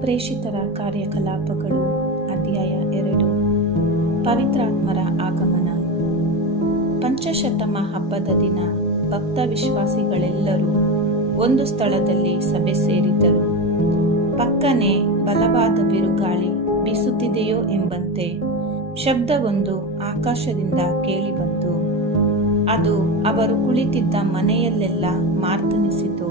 ಪ್ರೇಷಿತರ ಕಾರ್ಯಕಲಾಪಗಳು, ಅಧ್ಯಾಯ ಎರಡು. ಪವಿತ್ರಾತ್ಮರ ಆಗಮನ. ಪಂಚಶತಮ ಹಬ್ಬದ ದಿನ ಭಕ್ತ ವಿಶ್ವಾಸಿಗಳೆಲ್ಲರೂ ಒಂದು ಸ್ಥಳದಲ್ಲಿ ಸಭೆ ಸೇರಿದ್ದರು. ಪಕ್ಕನೆ ಬಲವಾದ ಬಿರುಗಾಳಿ ಬೀಸುತ್ತಿದೆಯೋ ಎಂಬಂತೆ ಶಬ್ದವೊಂದು ಆಕಾಶದಿಂದ ಕೇಳಿಬಂತು. ಅದು ಅವರು ಕುಳಿತಿದ್ದ ಮನೆಯಲ್ಲೆಲ್ಲ ಮಾರ್ತನಿಸಿತು.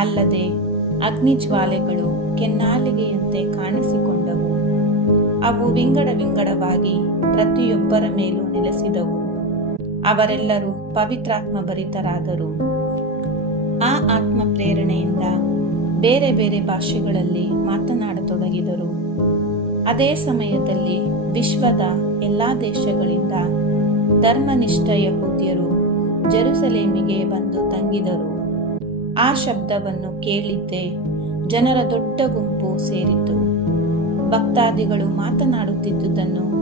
ಅಲ್ಲದೆ ಅಗ್ನಿಜ್ವಾಲೆಗಳು ಕೆನ್ನಾಲಿಗೆಯಂತೆ ಕಾಣಿಸಿಕೊಂಡವು. ಅವು ವಿಂಗಡ ವಿಂಗಡವಾಗಿ ಪ್ರತಿಯೊಬ್ಬರ ಮೇಲೂ ನೆಲೆಸಿದವು. ಅವರೆಲ್ಲರೂ ಪವಿತ್ರಾತ್ಮ ಭರಿತರಾದರು ಆ ಆತ್ಮ ಪ್ರೇರಣೆಯಿಂದ ಬೇರೆ ಬೇರೆ ಭಾಷೆಗಳಲ್ಲಿ ಮಾತನಾಡತೊಡಗಿದರು. ಅದೇ ಸಮಯದಲ್ಲಿ ವಿಶ್ವದ ಎಲ್ಲಾ ದೇಶಗಳಿಂದ ಧರ್ಮನಿಷ್ಠ ಯಹೂದ್ಯರು ಜೆರುಸಲೇಮಿಗೆ ಬಂದು ತಂಗಿದರು. ಆ ಶಬ್ದವನ್ನು ಕೇಳಿದ್ದೆ ಜನರ ದೊಡ್ಡ ಗುಂಪು ಸೇರಿತು ಭಕ್ತಾದಿಗಳು ಮಾತನಾಡುತ್ತಿದ್ದುದನ್ನು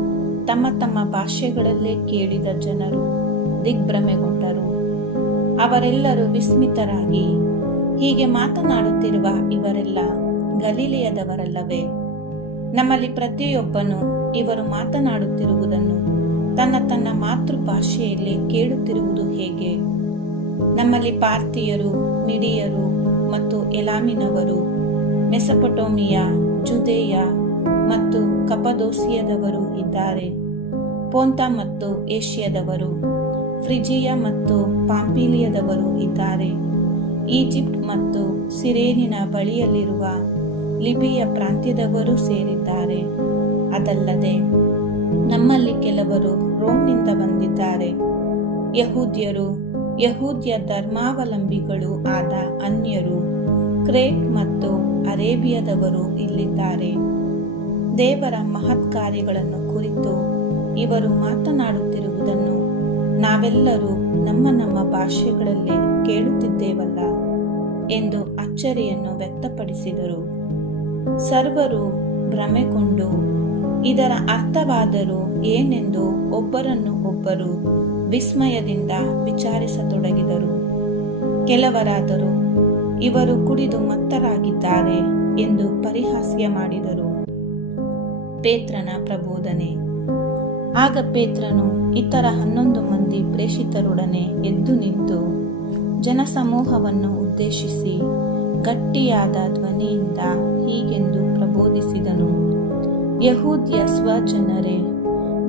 ತಮ್ಮ ತಮ್ಮ ಭಾಷೆಗಳಲ್ಲೇ ಕೇಳಿದ ಜನರು ದಿಗ್ಭ್ರಮೆಗೊಂಡರು. ಅವರೆಲ್ಲರೂ ವಿಸ್ಮಿತರಾಗಿ, ಹೀಗೆ ಮಾತನಾಡುತ್ತಿರುವ ಇವರೆಲ್ಲ ಗಲೀಲಿಯದವರಲ್ಲವೇ? ನಮ್ಮಲ್ಲಿ ಪ್ರತಿಯೊಬ್ಬನು ಇವರು ಮಾತನಾಡುತ್ತಿರುವುದನ್ನು ತನ್ನ ತನ್ನ ಮಾತೃಭಾಷೆಯಲ್ಲಿ ಕೇಳುತ್ತಿರುವುದು ಹೇಗೆ? ನಮ್ಮಲ್ಲಿ ಪಾರ್ಥಿಯರು ಮಿಡಿಯರು ಮತ್ತು ಎಲಾಮಿನವರು, ಮೆಸಪಟೋಮಿಯಾ, ಜುದೇಯ ಮತ್ತು ಕಪದೋಸಿಯದವರು ಇದ್ದಾರೆ. ಪೋಂತ ಮತ್ತು ಏಷ್ಯಾದವರು, ಫ್ರಿಜಿಯ ಮತ್ತು ಪಾಂಪಿಲಿಯದವರು ಇದ್ದಾರೆ. ಈಜಿಪ್ಟ್ ಮತ್ತು ಸಿರೇನಿನ ಬಳಿಯಲ್ಲಿರುವ ಲಿಬಿಯ ಪ್ರಾಂತ್ಯದವರು ಸೇರಿದ್ದಾರೆ. ಅದಲ್ಲದೆ, ನಮ್ಮಲ್ಲಿ ಕೆಲವರು ರೋಮ್ನಿಂದ ಬಂದಿದ್ದಾರೆ. ಯಹೂದ್ಯರು ಯಹೂದ್ಯ ಧರ್ಮಾವಲಂಬಿಗಳು ಆದ ಅನ್ಯರು, ಕ್ರೇಟ್ ಮತ್ತು ಅರೇಬಿಯಾದವರು ಇಲ್ಲಿದ್ದಾರೆ. ದೇವರ ಮಹತ್ ಕಾರ್ಯಗಳನ್ನು ಕುರಿತು ಇವರು ಮಾತನಾಡುತ್ತಿರುವುದನ್ನು ನಾವೆಲ್ಲರೂ ನಮ್ಮ ನಮ್ಮ ಭಾಷೆಗಳಲ್ಲೇ ಕೇಳುತ್ತಿದ್ದೇವಲ್ಲ ಎಂದು ಅಚ್ಚರಿಯನ್ನು ವ್ಯಕ್ತಪಡಿಸಿದರು. ಸರ್ವರು ಭ್ರಮೆಗೊಂಡು, ಇದರ ಅರ್ಥವಾದರೂ ಏನೆಂದು ಒಬ್ಬರನ್ನು ಒಬ್ಬರು ವಿಸ್ಮಯದಿಂದ ವಿಚಾರಿಸತೊಡಗಿದರು. ಕೆಲವರಾದರೂ, ಇವರು ಕುಡಿದು ಮತ್ತರಾಗಿದ್ದಾರೆ ಎಂದು ಪರಿಹಾಸ್ಯ ಮಾಡಿದರು. ಪೇತ್ರನ ಪ್ರಬೋಧನೆ. ಆಗ ಪೇತ್ರನು, ಇತರ ಹನ್ನೊಂದು ಮಂದಿ ಪ್ರೇಷಿತರೊಡನೆ ಎದ್ದು ನಿಂತು ಜನಸಮೂಹವನ್ನು ಉದ್ದೇಶಿಸಿ ಗಟ್ಟಿಯಾದ ಧ್ವನಿಯಿಂದ ಹೀಗೆಂದು ಪ್ರಬೋಧಿಸಿದನು. ಯಹೂದ್ಯ ಸ್ವಜನರೇ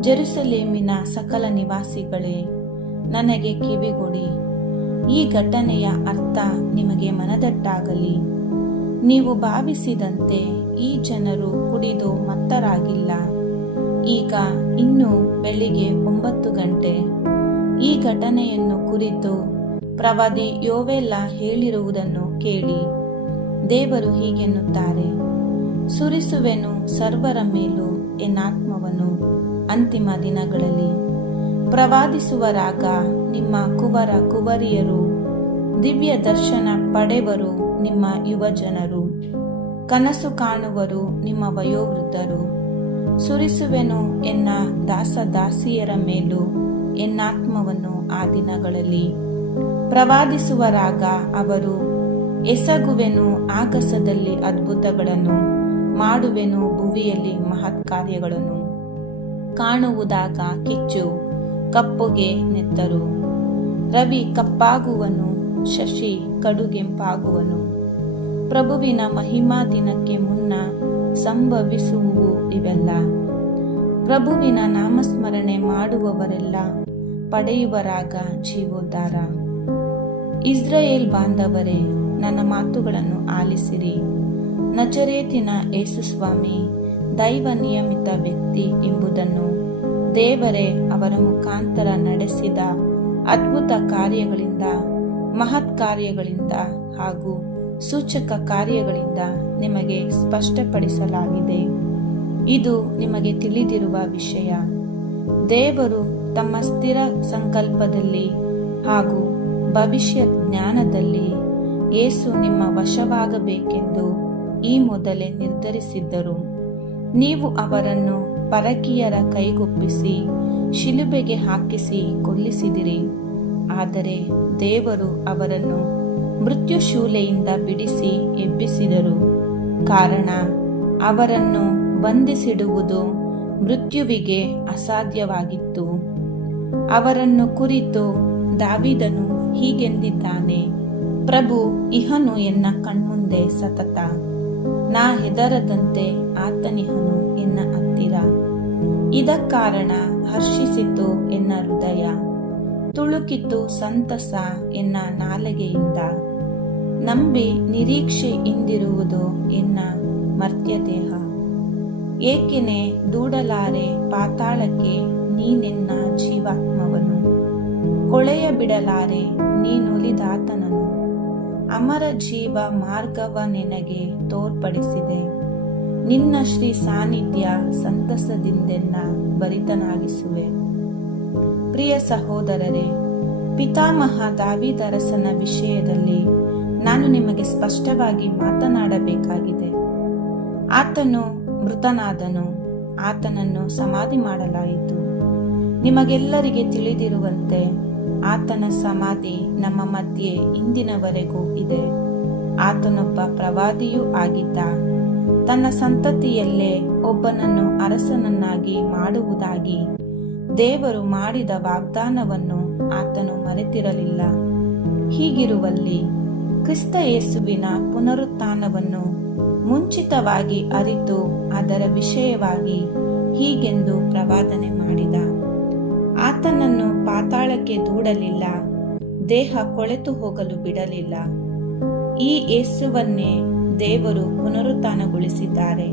ಜೆರುಸಲೇಮಿನ ಸಕಲ ನಿವಾಸಿಗಳೇ, ನನಗೆ ಕಿವಿಗೊಡಿ. ಈ ಘಟನೆಯ ಅರ್ಥ ನಿಮಗೆ ಮನದಟ್ಟಾಗಲಿ. ನೀವು ಭಾವಿಸಿದಂತೆ ಈ ಜನರು ಕುಡಿದು ಮತ್ತರಾಗಿಲ್ಲ. ಈಗ ಇನ್ನು ಬೆಳಿಗ್ಗೆ ಒಂಬತ್ತು ಗಂಟೆ. ಈ ಘಟನೆಯನ್ನು ಕುರಿತು ಪ್ರವಾದಿ ಯೋವೆಲ್ಲ ಹೇಳಿರುವುದನ್ನು ಕೇಳಿ. ದೇವರು ಹೀಗೆನ್ನುತ್ತಾರೆ ಸುರಿಸುವೆನು ಸರ್ವರ ಮೇಲೂ ಎನ್ನಾತ್ಮವನು ಅಂತಿಮ ದಿನಗಳಲ್ಲಿ. ಪ್ರವಾದಿಸುವ ರಾಗ ನಿಮ್ಮ ಕುವರ ಕುವರಿಯರು, ದಿವ್ಯ ದರ್ಶನ ಪಡೆವರು ನಿಮ್ಮ ಯುವಜನರು. ಕನಸು ಕಾಣುವರು ನಿಮ್ಮ ವಯೋವೃದ್ಧರು. ಸುರಿಸುವೆನು ಎನ್ನ ದಾಸ ದಾಸಿಯರ ಮೇಲೂ ಎನ್ನಾತ್ಮವನ್ನು ಆ ದಿನಗಳಲ್ಲಿ. ಪ್ರವಾದಿಸುವ ರಾಗ ಅವರು ಎಸಗುವೆನು ಆಗಸದಲ್ಲಿ ಅದ್ಭುತಗಳನ್ನು. ಮಾಡುವೆನು ಭುವಿಯಲ್ಲಿ ಮಹತ್ ಕಾರ್ಯಗಳನ್ನು. ಕಾಣುವುದಾಗ ಕಿಚ್ಚು ಕಪ್ಪುಗೆ ನೆತ್ತರು. ರವಿ ಕಪ್ಪಾಗುವನು, ಶಶಿ ಕಡುಗೆಂಪಾಗುವನು. ಪ್ರಭುವಿನ ಮಹಿಮಾ ದಿನಕ್ಕೆ ಮುನ್ನ ಸಂಭವಿಸುವು ಇವೆಲ್ಲ. ಪ್ರಭುವಿನ ನಾಮಸ್ಮರಣೆ ಮಾಡುವವರೆಲ್ಲ ಪಡೆಯುವರಾಗ ಜೀವೋದ್ಧಾರ. ಇಸ್ರಾಯೇಲ್ ಬಾಂಧವರೇ, ನನ್ನ ಮಾತುಗಳನ್ನು ಆಲಿಸಿರಿ. ನಜರೇತಿನ ಯೇಸುಸ್ವಾಮಿ ದೈವ ನಿಯಮಿತ ವ್ಯಕ್ತಿ ಎಂಬುದನ್ನು ದೇವರೇ ಅವರ ಮುಖಾಂತರ ನಡೆಸಿದ ಅದ್ಭುತ ಕಾರ್ಯಗಳಿಂದ, ಮಹತ್ ಕಾರ್ಯಗಳಿಂದ ಹಾಗೂ ಸೂಚಕ ಕಾರ್ಯಗಳಿಂದ ನಿಮಗೆ ಸ್ಪಷ್ಟಪಡಿಸಲಾಗಿದೆ. ಇದು ನಿಮಗೆ ತಿಳಿದಿರುವ ವಿಷಯ. ದೇವರು ತಮ್ಮ ಸ್ಥಿರ ಸಂಕಲ್ಪದಲ್ಲಿ ಹಾಗೂ ಭವಿಷ್ಯ ಜ್ಞಾನದಲ್ಲಿ ಏಸು ನಿಮ್ಮ ವಶವಾಗಬೇಕೆಂದು ಈ ಮೊದಲೇ ನಿರ್ಧರಿಸಿದ್ದರು. ನೀವು ಅವರನ್ನು ಪರಕೀಯರ ಕೈಗೊಪ್ಪಿಸಿ, ಶಿಲುಬೆಗೆ ಹಾಕಿಸಿ ಕೊಲ್ಲಿಸಿದಿರಿ. ಆದರೆ ದೇವರು ಅವರನ್ನು ಮೃತ್ಯುಶೂಲೆಯಿಂದ ಬಿಡಿಸಿ ಎಬ್ಬಿಸಿದರು. ಕಾರಣ, ಅವರನ್ನು ಬಂಧಿಸಿಡುವುದು ಮೃತ್ಯುವಿಗೆ ಅಸಾಧ್ಯವಾಗಿತ್ತು. ಅವರನ್ನು ಕುರಿತು ದಾವಿದನು ಹೀಗೆಂದಿದ್ದಾನೆ, ಪ್ರಭು, ಇಹನು ಎನ್ನ ಕಣ್ಮುಂದೆ ಸತತ. ನಾ ಹೆದರದಂತೆ ಆತನಿಹನು ಎನ್ನ ಹತ್ತಿರ. ಇದಕ್ಕಾರಣ ಹರ್ಷಿಸಿತು ಎನ್ನ ಹೃದಯ. ತುಳುಕಿತು ಸಂತಸ ಎನ್ನ ನಾಲಗೆಯಿಂದ. ನಂಬಿ ನಿರೀಕ್ಷೆ ಇಂದಿರುವುದು ಎನ್ನ ಮರ್ತ್ಯದೇಹ. ಏಕೆನೆ ದೂಡಲಾರೆ ಪಾತಾಳಕ್ಕೆ ನೀನೆನ್ನ ಜೀವಾತ್ಮವನು. ಕೊಳೆಯ ಬಿಡಲಾರೆ ನೀನುಲಿದಾತನನು. ಅಮರ ಜೀವ ಮಾರ್ಗವ ನಿನಗೆ ತೋರ್ಪಡಿಸಿದೆ. ನಿನ್ನ ಶ್ರೀ ಸಾನ್ನಿಧ್ಯ ಸಂತಸದಿಂದೆನ್ನ ಭರಿತನಾಗಿಸುವೆ. ಪ್ರಿಯ ಸಹೋದರರೇ, ಪಿತಾಮಹ ದಾವಿದರಸನ ವಿಷಯದಲ್ಲಿ ನಾನು ನಿಮಗೆ ಸ್ಪಷ್ಟವಾಗಿ ಮಾತನಾಡಬೇಕಾಗಿದೆ. ಆತನು ಮೃತನಾದನು, ಆತನನ್ನು ಸಮಾಧಿ ಮಾಡಲಾಯಿತು. ನಿಮಗೆಲ್ಲರಿಗೆ ತಿಳಿದಿರುವಂತೆ ಆತನ ಸಮಾಧಿ ನಮ್ಮ ಮಧ್ಯೆ ಇಂದಿನವರೆಗೂ ಇದೆ. ಆತನೊಬ್ಬ ಪ್ರವಾದಿಯೂ ಆಗಿದ್ದ. ತನ್ನ ಸಂತತಿಯಲ್ಲೇ ಒಬ್ಬನನ್ನು ಅರಸನನ್ನಾಗಿ ಮಾಡುವುದಾಗಿ. ದೇವರು ಮಾಡಿದ ವಾಗ್ದಾನವನ್ನು ಆತನು ಮರೆತಿರಲಿಲ್ಲ. ಹೀಗಿರುವಲ್ಲಿ ಕ್ರಿಸ್ತ ಯೇಸುವಿನ ಪುನರುತ್ಥಾನವನ್ನು ಮುಂಚಿತವಾಗಿ ಅರಿತು ಅದರ ವಿಷಯವಾಗಿ ಹೀಗೆಂದು ಪ್ರವಾದನೆ ಮಾಡಿದ. ಆತನನ್ನು ಪಾತಾಳಕ್ಕೆ ದೂಡಲಿಲ್ಲ, ದೇಹ ಕೊಳೆತು ಹೋಗಲು ಬಿಡಲಿಲ್ಲ. ಈ ಯೇಸುವನ್ನೇ ದೇವರು ಪುನರುತ್ಥಾನಗೊಳಿಸಿದ್ದಾರೆ.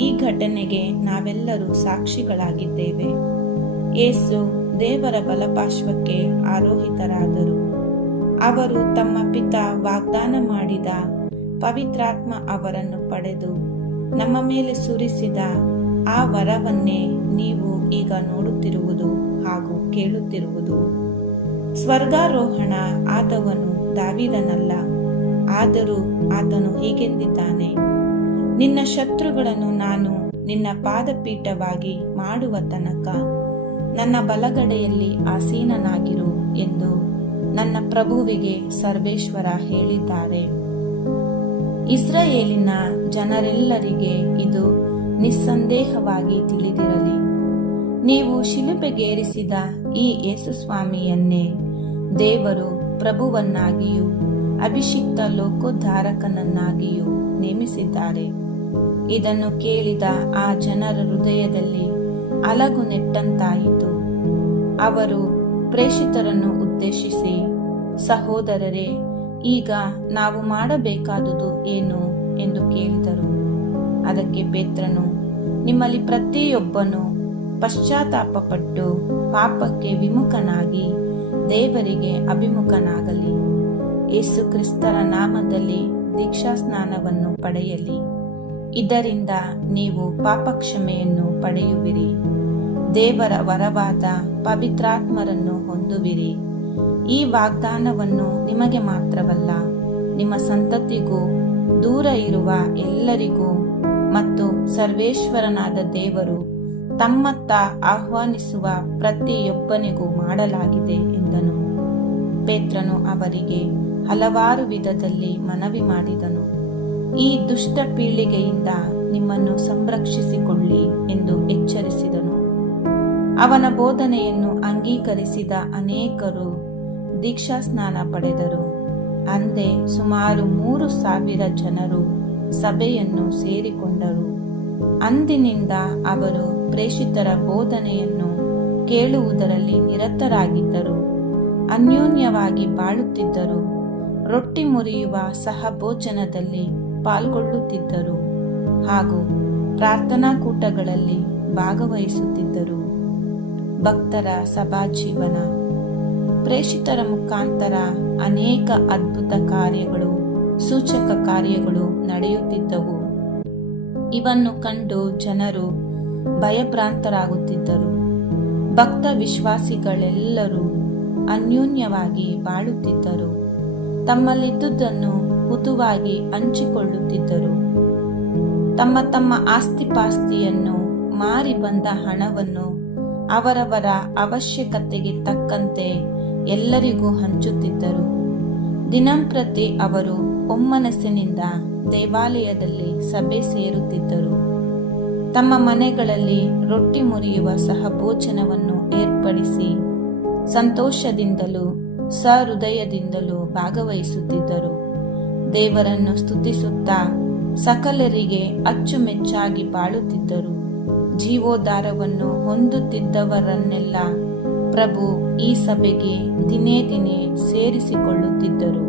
ಈ ಘಟನೆಗೆ ನಾವೆಲ್ಲರೂ ಸಾಕ್ಷಿಗಳಾಗಿದ್ದೇವೆ. ಏಸು ದೇವರ ಬಲಪಾರ್ಶ್ವಕ್ಕೆ ಆರೋಹಿತರಾದರು. ಅವರು ತಮ್ಮ ಪಿತ ವಾಗ್ದಾನ ಮಾಡಿದ ಪವಿತ್ರಾತ್ಮ ಅವರನ್ನು ಪಡೆದು ನಮ್ಮ ಮೇಲೆ ಸುರಿಸಿದ ಆ ವರವನ್ನೇ ನೀವು ಈಗ ನೋಡುತ್ತಿರುವುದು. ಹಾಗೂ ಕೇಳುತ್ತಿರುವುದು. ಸ್ವರ್ಗಾರೋಹಣ ಆತವನು ದಾವಿದನಲ್ಲ, ಆದರೂ ಆತನು ಹೀಗೆಂದಿದ್ದಾನೆ. ನಿನ್ನ ಶತ್ರುಗಳನ್ನು ನಾನು ನಿನ್ನ ಪಾದಪೀಠವಾಗಿ ಮಾಡುವ ತನಕ ನನ್ನ ಬಲಗಡೆಯಲ್ಲಿ ಆಸೀನನಾಗಿರು ಎಂದು ನನ್ನ ಪ್ರಭುವಿಗೆ ಸರ್ವೇಶ್ವರ ಹೇಳಿದ್ದಾರೆ. ಇಸ್ರಾಯೇಲಿನ ಜನರೆಲ್ಲರಿಗೆ ಇದು ನಿಸ್ಸಂದೇಹವಾಗಿ ತಿಳಿದಿರಲಿ. ನೀವು ಶಿಲುಬೆಗೇರಿಸಿದ ಈ ಯೇಸುಸ್ವಾಮಿಯನ್ನೇ ದೇವರು ಪ್ರಭುವನ್ನಾಗಿಯೂ ಅಭಿಷಿಕ್ತ ಲೋಕೋದ್ಧಾರಕನನ್ನಾಗಿಯೂ ನೇಮಿಸಿದ್ದಾರೆ. ಇದನ್ನು ಕೇಳಿದ ಆ ಜನರ ಹೃದಯದಲ್ಲಿ ಅಲಗು ನೆಟ್ಟಂತಾಯಿತು. ಅವರು ಪ್ರೇಷಿತರನ್ನು ಉದ್ದೇಶಿಸಿ, ಸಹೋದರರೇ, ಈಗ ನಾವು ಮಾಡಬೇಕಾದುದು ಏನು? ಎಂದು ಕೇಳಿದರು. ಅದಕ್ಕೆ ಪೇತ್ರನು, ನಿಮ್ಮಲ್ಲಿ ಪ್ರತಿಯೊಬ್ಬನು ಪಶ್ಚಾತ್ತಾಪಪಟ್ಟು ಪಾಪಕ್ಕೆ ವಿಮುಖನಾಗಿ ದೇವರಿಗೆ ಅಭಿಮುಖನಾಗಲಿ. ಯೇಸು ಕ್ರಿಸ್ತರ ನಾಮದಲ್ಲಿ ದೀಕ್ಷಾ ಸ್ನಾನವನ್ನು ಪಡೆಯಲಿ. ಇದರಿಂದ ನೀವು ಪಾಪಕ್ಷಮೆಯನ್ನು ಪಡೆಯುವಿರಿ. ದೇವರ ವರವಾದ ಪವಿತ್ರಾತ್ಮರನ್ನು ಹೊಂದುವಿರಿ. ಈ ವಾಗ್ದಾನವನ್ನು ನಿಮಗೆ ಮಾತ್ರವಲ್ಲ, ನಿಮ್ಮ ಸಂತತಿಗೂ ದೂರ ಇರುವ ಎಲ್ಲರಿಗೂ ಮತ್ತು ಸರ್ವೇಶ್ವರನಾದ ದೇವರು ತಮ್ಮತ್ತ ಆಹ್ವಾನಿಸುವ ಪ್ರತಿಯೊಬ್ಬನಿಗೂ ಮಾಡಲಾಗಿದೆ ಎಂದನು. ಪೇತ್ರನು ಅವರಿಗೆ ಹಲವಾರು ವಿಧದಲ್ಲಿ ಮನವಿ ಮಾಡಿದನು. ಈ ದುಷ್ಟ ಪೀಳಿಗೆಯಿಂದ ನಿಮ್ಮನ್ನು ಸಂರಕ್ಷಿಸಿಕೊಳ್ಳಿ ಎಂದು ಎಚ್ಚರಿಸಿದನು. ಅವನ ಬೋಧನೆಯನ್ನು ಅಂಗೀಕರಿಸಿದ ಅನೇಕರು ದೀಕ್ಷಾ ಸ್ನಾನ ಪಡೆದರು. ಅಂದೇ ಸುಮಾರು ಮೂರು ಸಾವಿರ ಜನರು ಸಭೆಯನ್ನು ಸೇರಿಕೊಂಡರು. ಅಂದಿನಿಂದ ಅವರು ಪ್ರೇಷಿತರ ಬೋಧನೆಯನ್ನು ಕೇಳುವುದರಲ್ಲಿ ನಿರತರಾಗಿದ್ದರು. ಅನ್ಯೋನ್ಯವಾಗಿ ಬಾಳುತ್ತಿದ್ದರು. ರೊಟ್ಟಿ ಮುರಿಯುವ ಸಹಭೋಜನದಲ್ಲಿ ಪಾಲ್ಗೊಳ್ಳುತ್ತಿದ್ದರು ಹಾಗೂ ಪ್ರಾರ್ಥನಾ ಕೂಟಗಳಲ್ಲಿ ಭಾಗವಹಿಸುತ್ತಿದ್ದರು. ಭಕ್ತರ ಸಭಾ ಜೀವನ. ಪ್ರೇಷಿತರ ಮುಖಾಂತರ ಅನೇಕ ಅದ್ಭುತ ಕಾರ್ಯಗಳು, ಸೂಚಕ ಕಾರ್ಯಗಳು ನಡೆಯುತ್ತಿದ್ದವು. ಇವನ್ನು ಕಂಡು ಜನರು ಭಯಭ್ರಾಂತರಾಗುತ್ತಿದ್ದರು ಭಕ್ತ ವಿಶ್ವಾಸಿಗಳೆಲ್ಲರೂ ಅನ್ಯೋನ್ಯವಾಗಿ ಬಾಳುತ್ತಿದ್ದರು. ತಮ್ಮಲ್ಲಿದ್ದುದನ್ನು ಹುತುವಾಗಿ ಹಂಚಿಕೊಳ್ಳುತ್ತಿದ್ದರು. ತಮ್ಮ ತಮ್ಮ ಆಸ್ತಿಪಾಸ್ತಿಯನ್ನು ಮಾರಿ ಬಂದ ಹಣವನ್ನು ಅವರವರ ಅವಶ್ಯಕತೆಗೆ ತಕ್ಕಂತೆ ಎಲ್ಲರಿಗೂ ಹಂಚುತ್ತಿದ್ದರು. ದಿನಂಪ್ರತಿ ಅವರು ಒಮ್ಮನಸ್ಸಿನಿಂದ ದೇವಾಲಯದಲ್ಲಿ ಸಭೆ ಸೇರುತ್ತಿದ್ದರು. ತಮ್ಮ ಮನೆಗಳಲ್ಲಿ ರೊಟ್ಟಿ ಮುರಿಯುವ ಸಹಭೋಜನವನ್ನು ಏರ್ಪಡಿಸಿ ಸಂತೋಷದಿಂದಲೂ ಸಹೃದಯದಿಂದಲೂ ಭಾಗವಹಿಸುತ್ತಿದ್ದರು. ದೇವರನ್ನು ಸ್ತುತಿಸುತ್ತಾ ಸಕಲರಿಗೆ ಅಚ್ಚುಮೆಚ್ಚಾಗಿ ಬಾಳುತ್ತಿದ್ದರು. ಜೀವೋದಾರವನ್ನು ಹೊಂದುತ್ತಿದ್ದವರನ್ನೆಲ್ಲ ಪ್ರಭು ಈ ಸಭೆಗೆ ದಿನೇ ದಿನೇ ಸೇರಿಸಿಕೊಳ್ಳುತ್ತಿದ್ದರು.